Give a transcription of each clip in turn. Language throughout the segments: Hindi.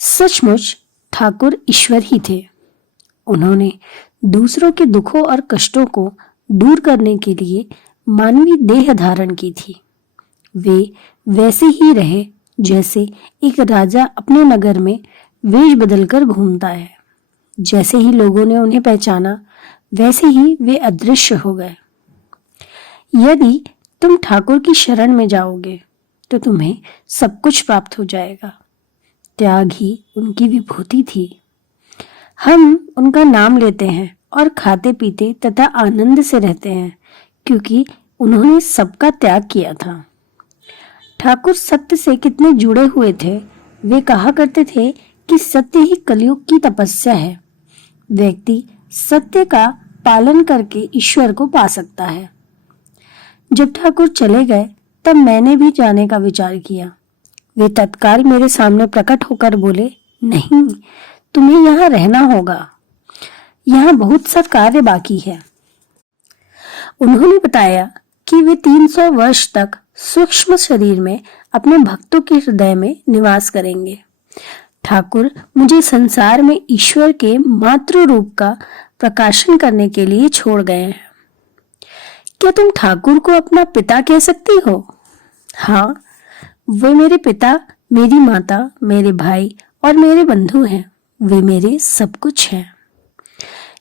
सचमुच ठाकुर ईश्वर ही थे। उन्होंने दूसरों के दुखों और कष्टों को दूर करने के लिए मानवीय देह धारण की थी। वे वैसे ही रहे जैसे एक राजा अपने नगर में वेश बदलकर घूमता है। जैसे ही लोगों ने उन्हें पहचाना वैसे ही वे अदृश्य हो गए। यदि तुम ठाकुर की शरण में जाओगे तो तुम्हें सब कुछ प्राप्त हो जाएगा। त्याग ही उनकी विभूति थी। हम उनका नाम लेते हैं और खाते पीते तथा आनंद से रहते हैं क्योंकि उन्होंने सबका त्याग किया था। ठाकुर सत्य से कितने जुड़े हुए थे। वे कहा करते थे कि सत्य ही कलयुग की तपस्या है। व्यक्ति सत्य का पालन करके ईश्वर को पा सकता है। जब ठाकुर चले गए तब मैंने भी जाने का विचार किया। वे तत्काल मेरे सामने प्रकट होकर बोले, नहीं, तुम्हें यहाँ रहना होगा। यहाँ बहुत सा कार्य बाकी है। उन्होंने बताया कि वे 300 वर्ष तक सूक्ष्म शरीर में अपने भक्तों के हृदय में निवास करेंगे। ठाकुर मुझे संसार में ईश्वर के मातृ रूप का प्रकाशन करने के लिए छोड़ गए हैं। क्या तुम ठाकुर को अपना पिता कह सकती हो? हाँ, वे मेरे पिता, मेरी माता, मेरे भाई और मेरे बंधु हैं। वे मेरे सब कुछ हैं।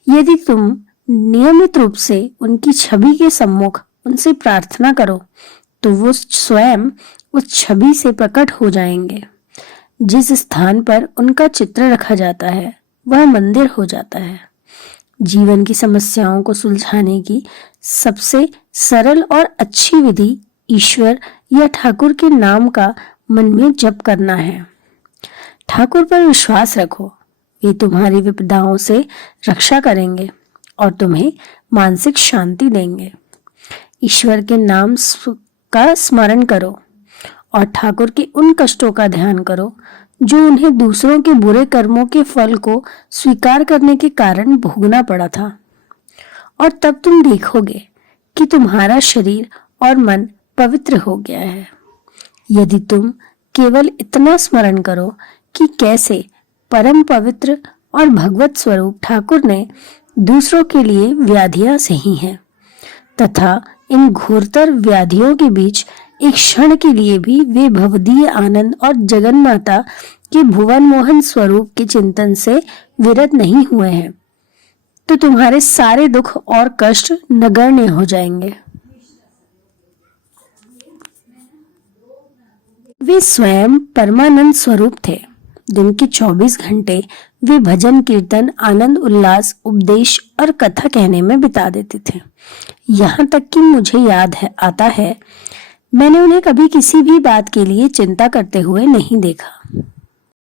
यदि तुम नियमित रूप से उनकी छवि के सम्मुख उनसे प्रार्थना करो तो वो स्वयं उस छवि से प्रकट हो जाएंगे। जिस स्थान पर उनका चित्र रखा जाता है वह मंदिर हो जाता है। जीवन की समस्याओं को सुलझाने की सबसे सरल और अच्छी विधि ईश्वर या ठाकुर के नाम का मन में जप करना है। ठाकुर पर विश्वास रखो। वे तुम्हारी विपदाओं से रक्षा करेंगे और तुम्हें मानसिक शांति देंगे। ईश्वर के नाम का स्मरण करो और ठाकुर के उन कष्टों का ध्यान करो जो उन्हें दूसरों के बुरे कर्मों के फल को स्वीकार करने के कारण भोगना पड़ा था। और तब तुम देखोगे कि तुम्हारा शरीर और मन पवित्र हो गया है। यदि तुम केवल इतना स्मरण करो कि कैसे परम पवित्र और भगवत स्वरूप ठाकुर ने दूसरों के लिए व्याधियां सही हैं तथा इन घोरतर व्याधियों के बीच एक क्षण के लिए भी वे भवदीय आनंद और जगन माता के भुवन मोहन स्वरूप के चिंतन से विरत नहीं हुए हैं, तो तुम्हारे सारे दुख और कष्ट नगण्य हो जाएंगे। वे स्वयं परमानंद स्वरूप थे। दिन के 24 घंटे वे भजन, कीर्तन, आनंद, उल्लास, उपदेश और कथा कहने में बिता देते थे। यहाँ तक कि मुझे याद आता है मैंने उन्हें कभी किसी भी बात के लिए चिंता करते हुए नहीं देखा।